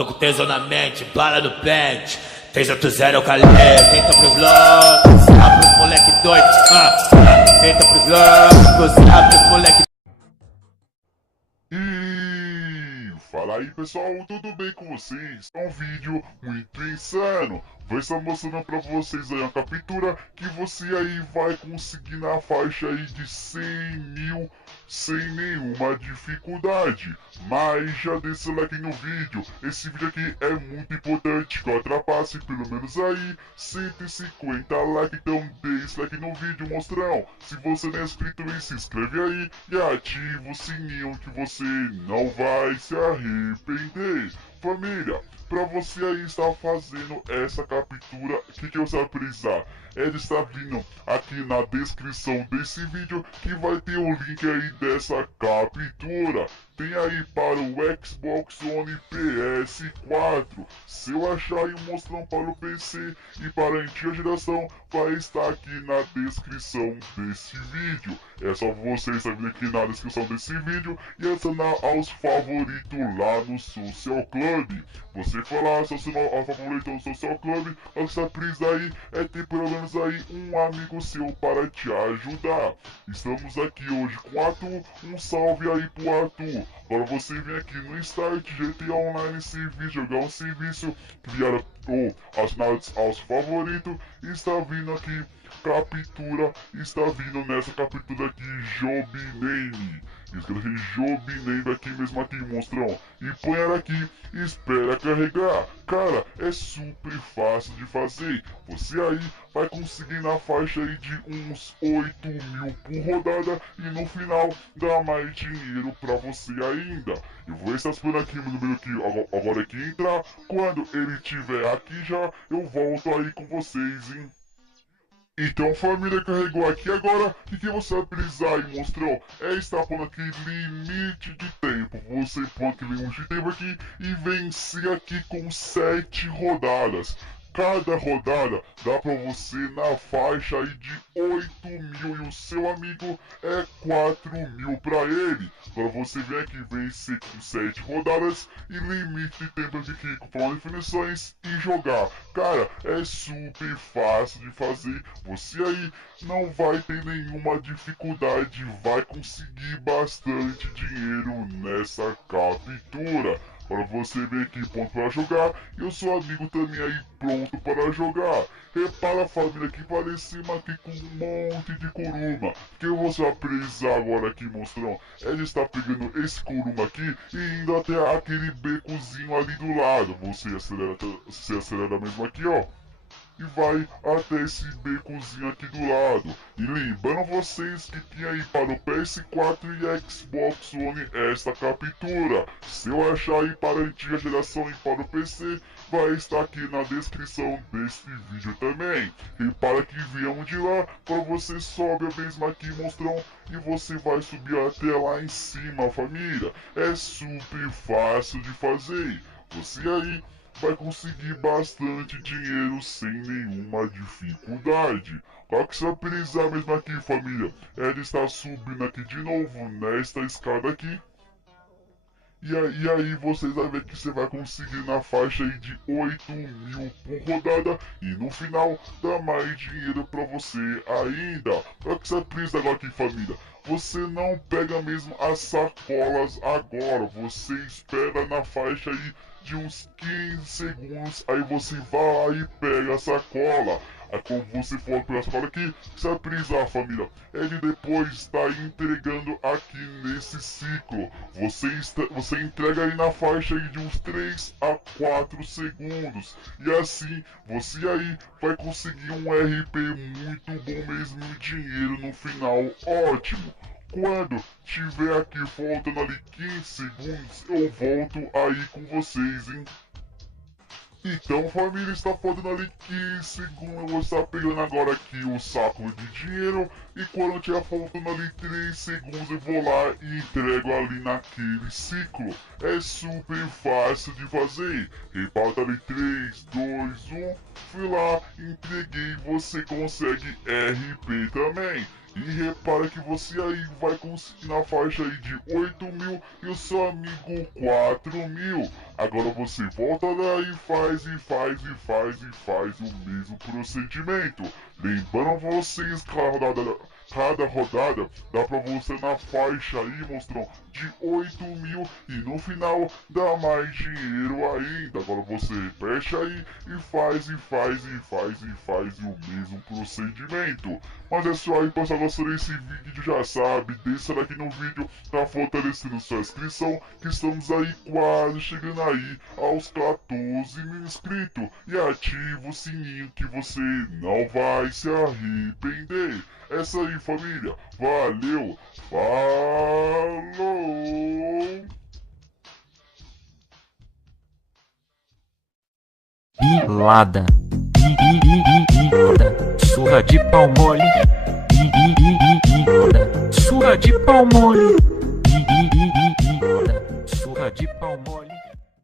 Tô com tesão na mente, bala no pente. 380 eu calei, tenta pros loucos, sabe pros moleque doido. Tenta pros loucos, sabe pros moleque. Fala aí pessoal, tudo bem com vocês? É um vídeo muito insano. Vou estar mostrando pra vocês aí uma captura que você aí vai conseguir na faixa aí de 100 mil sem nenhuma dificuldade. Mas já deixa o like no vídeo. Esse vídeo aqui é muito importante que eu ultrapasse pelo menos aí 150 likes. Então deixa like no vídeo, mostrão. Se você não é inscrito, se inscreve aí e ativa o sininho que você não vai se arrepender. Família, para você aí estar fazendo essa captura, o que você vai precisar? É de estar vindo aqui na descrição desse vídeo que vai ter o link aí dessa captura. Tem aí para o Xbox One PS4. Se eu achar aí um mostrão para o PC e para a antiga geração, vai estar aqui na descrição desse vídeo. É só você estar vindo aqui na descrição desse vídeo e adicionar aos favoritos lá no Social Club. Você falar seu favorito no Social Club, a que você precisa aí é ter pelo menos aí um amigo seu para te ajudar. Estamos aqui hoje com o Arthur, um salve aí pro Arthur. Agora você vem aqui no Start GTA Online Serviço, jogar um serviço, criar ou assinar aos favoritos, e está vindo aqui captura, está vindo nessa captura aqui Job Name. Escreve Job Name aqui mesmo aqui, monstrão, e põe ela aqui e espera carregar. Cara, é super fácil de fazer. Você aí vai conseguir na faixa aí de uns 8 mil por rodada e no final dá mais dinheiro pra você ainda. Eu vou estar esperando aqui no número que agora que entrar. Quando ele estiver aqui já, eu volto aí com vocês, hein? Então família, carregou aqui agora, o que você vai precisar aí, monstrão? É estar pondo aqui limite de tempo. Você põe aquele limite de tempo aqui e vencer aqui com 7 rodadas. Cada rodada dá pra você na faixa aí de 8 mil e o seu amigo é 4 mil pra ele. Agora você vem aqui vencer com 7 rodadas e limite de tempo aqui com definições e jogar. Cara, é super fácil de fazer. Você aí não vai ter nenhuma dificuldade, vai conseguir bastante dinheiro nessa captura. Para você ver aqui pronto para jogar e o seu amigo também aí pronto para jogar. Repara família aqui para cima aqui com um monte de curuma. O que você vai precisar agora aqui, monstrão? É de estar pegando esse curuma aqui e indo até aquele becozinho ali do lado. Você acelera mesmo aqui, ó. E vai até esse becozinho aqui do lado. E lembrando vocês que tinha aí para o PS4 e Xbox One esta captura. Se eu achar aí para a antiga geração e para o PC, vai estar aqui na descrição desse vídeo também. E para que viemos de lá, para você sobe a mesma aqui, monstrão, e você vai subir até lá em cima, família. É super fácil de fazer. Você aí vai conseguir bastante dinheiro sem nenhuma dificuldade. Qual que você vai precisar mesmo aqui, família? É de estar subindo aqui de novo nesta escada aqui. E aí vocês vão ver que você vai conseguir na faixa aí de 8 mil por rodada. E no final dá mais dinheiro pra você ainda. Qual que você precisa agora aqui, família? Você não pega mesmo as sacolas agora. Você espera na faixa aí de uns 15 segundos. Aí você vai lá e pega a sacola. Aí quando você for pegar a sacola aqui, você vai precisar, família, é de depois estar entregando aqui nesse ciclo. Você entrega aí na faixa aí de uns 3 a 4 segundos. E assim, você aí vai conseguir um RP muito bom mesmo e dinheiro no final ótimo. Quando tiver aqui faltando ali 15 segundos, eu volto aí com vocês, hein? Então família, está faltando ali 15 segundos, eu vou estar pegando agora aqui o saco de dinheiro. E quando tiver faltando ali 3 segundos, eu vou lá e entrego ali naquele ciclo. É super fácil de fazer. Reparta ali 3, 2, 1, fui lá, entreguei, você consegue RP também. E repara que você aí vai conseguir na faixa aí de 8 mil e o seu amigo 4 mil. Agora você volta lá e faz o mesmo procedimento. Lembrando vocês que cada rodada dá pra você na faixa aí, monstrão, de 8 mil e no final dá mais dinheiro ainda. Agora você repete aí e faz o mesmo procedimento. Mas é só aí, pessoal, gostou desse vídeo, já sabe, deixa like no vídeo, tá fortalecendo sua inscrição, que estamos aí quase chegando aí aos 14 mil inscritos. E ativa o sininho que você não vai se arrepender. É isso aí, família. Valeu. Falou. Pilada. Surra de pau mole. Surra de pau mole. Surra de pau mole.